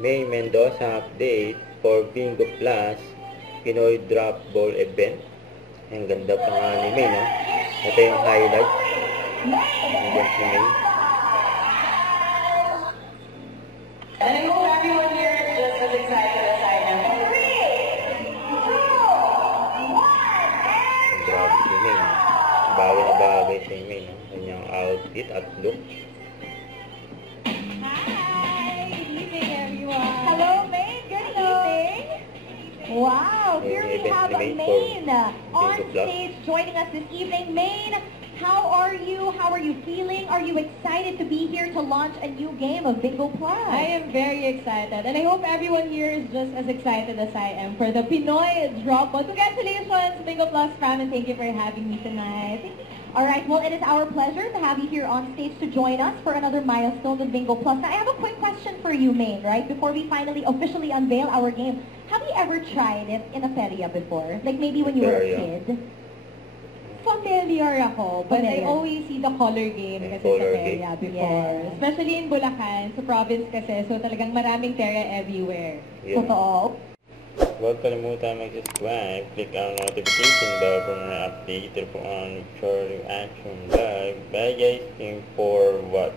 May Mendoza update for Bingo Plus Pinoy Drop Ball Event. Ang ganda pa nga ni May, no? Ito yung highlight. Ang ganda si May. And I hope everyone here is just as excited as I am. Grabe si May, no? Bagay na bagay si May, no? Kanyang outfit at look. Wow, here we have Maine on stage joining us this evening. Maine, how are you? How are you feeling? Are you excited to be here to launch a new game of Bingo Plus? I am very excited, and I hope everyone here is just as excited as I am for the Pinoy Drop Ball. Congratulations, Bingo Plus fam, and thank you for having me tonight. All right, well, it is our pleasure to have you here on stage to join us for another milestone with Bingo Plus. Now, I have a quick question for you, Maine, right? Before we finally officially unveil our game. Have you ever tried it in a feria before? Like maybe when you were a kid? Familiar ako, but I Familiar. always see the color game kasi sa feria before. Yes. Especially in Bulacan, sa province kasi, so talagang maraming feria everywhere. Yeah. Totoo. Huwag kalimutan mag-subscribe, click ang notification bell para na update po ang future action live. Bye guys, for what?